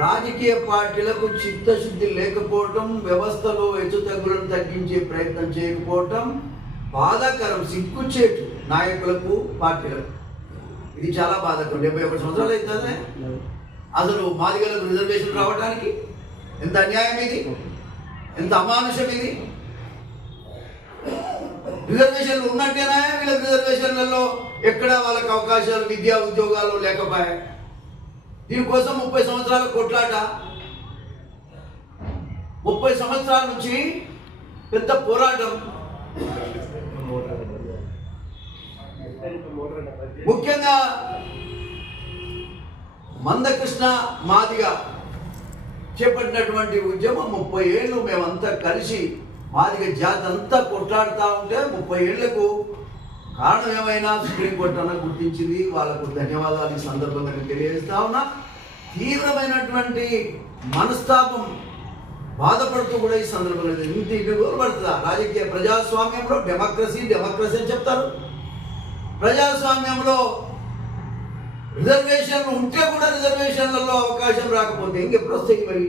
రాజకీయ పార్టీలకు చిత్తశుద్ధి లేకపోవటం, వ్యవస్థలో హెచ్చుతగ్గులను తగ్గించే ప్రయత్నం చేయకపోవటం బాధాకరం, సిగ్గుచేటు నాయకులకు, పార్టీలకు. ఇది చాలా బాధాకరం. 71 సంవత్సరాలు అవుతుంది అసలు మాదిగలకు రిజర్వేషన్ రావడానికి. ఎంత అన్యాయం ఇది, ఎంత అమానుషం ఇది. రిజర్వేషన్లు ఉన్నట్టేనా వీళ్ళకి? రిజర్వేషన్లలో ఎక్కడ వాళ్ళకి అవకాశాలు, విద్యా ఉద్యోగాలు లేకపోయాయి. దీనికోసం 30 సంవత్సరాల కొట్లాట, 30 సంవత్సరాల నుంచి పెద్ద పోరాటం. ముఖ్యంగా మందకృష్ణ మాదిగ చేపట్టినటువంటి ఉద్యమం 30 ఏళ్ళు మేమంతా కలిసి మాదిగ జాతి అంతా కొట్లాడుతూ ఉంటే 30 ఏళ్లకు కారణం ఏమైనా సుప్రీంకోర్టు అన్న గుర్తించింది. వాళ్ళకు ధన్యవాదాలు ఈ సందర్భంగా తెలియజేస్తా ఉన్నా. తీవ్రమైనటువంటి మనస్తాపం, బాధపడుతూ కూడా ఈ సందర్భంలో ఇంటి రోజులు పడుతుందా? రాజకీయ ప్రజాస్వామ్యంలో డెమోక్రసీ అని చెప్తారు. ప్రజాస్వామ్యంలో రిజర్వేషన్లు ఉంటే కూడా రిజర్వేషన్లలో అవకాశం రాకపోతే ఇంకెప్పుడు వస్తాయి మరి?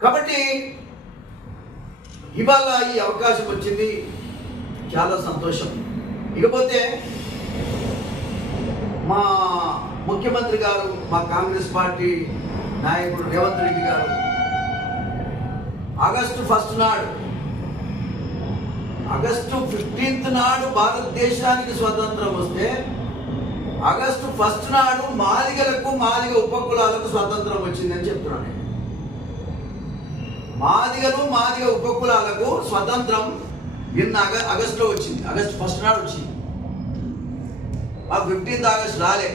కాబట్టి ఇవాళ ఈ అవకాశం వచ్చింది, చాలా సంతోషం. ఇకపోతే మా ముఖ్యమంత్రి గారు, మా కాంగ్రెస్ పార్టీ నాయకుడు రేవంత్ రెడ్డి గారు ఆగస్టు 1 నాడు, ఆగస్టు 15 నాడు భారతదేశానికి స్వతంత్రం వస్తే ఆగస్టు 1 నాడు మాదిగలకు, మాదిగ ఉపకులాలకు స్వతంత్రం వచ్చిందని చెప్తున్నాను. మాదిగలు, మాదిగ ఉపకులాలకు స్వతంత్రం నిన్న ఆగస్టులో వచ్చింది. ఆగస్టు 1 నాడు వచ్చింది. మాకు 15 ఆగస్టు రాలే.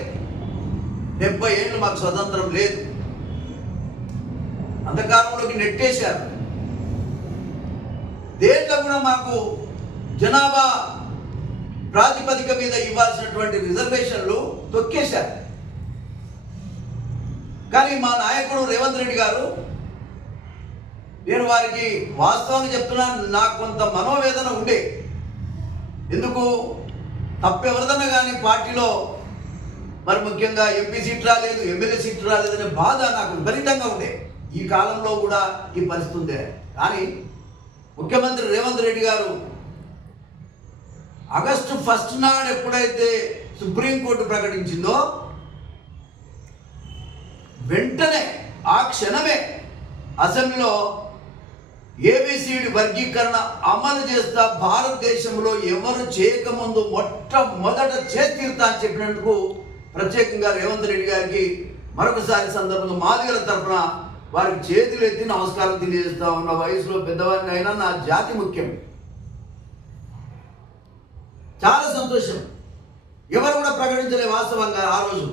70 ఏళ్ళు మాకు స్వతంత్రం లేదు. అంధకారంలోకి నెట్టేశారు. దేంట్లో కూడా మాకు జనాభా ప్రాతిపదిక మీద ఇవ్వాల్సినటువంటి రిజర్వేషన్లు తొక్కేశారు. కానీ మా నాయకుడు రేవంత్ రెడ్డి గారు, నేను వారికి వాస్తవంగా చెప్తున్నాను, నాకు కొంత మనోవేదన ఉండే. ఎందుకు తప్పెవరిదన్నా కానీ పార్టీలో మరి ముఖ్యంగా ఎంపీ సీట్ రాలేదు, ఎమ్మెల్యే సీట్ రాలేదనే బాధ నాకు విపరీతంగా ఉండే. ఈ కాలంలో కూడా ఈ పరిస్థితి ఉందే. కానీ ముఖ్యమంత్రి రేవంత్ రెడ్డి గారు ఆగస్టు 1 నాడు ఎప్పుడైతే సుప్రీంకోర్టు ప్రకటించిందో వెంటనే ఆ క్షణమే అసెంబ్లీలో ఏబిసిడి వర్గీకరణ అమలు చేస్తా, భారతదేశంలో ఎవరు చేయకముందు మొట్టమొదట చేసి తీరుతా అని చెప్పినందుకు ప్రత్యేకంగా రేవంత్ రెడ్డి గారికి మరొకసారి సందర్భంగా మాదిగల తరఫున వారికి చేతులు ఎత్తి నమస్కారం తెలియజేస్తా ఉన్న. వయసులో పెద్దవారిని అయినా నా జాతి ముఖ్యం. చాలా సంతోషం. ఎవరు కూడా ప్రకటించలే వాస్తవంగా ఆ రోజు.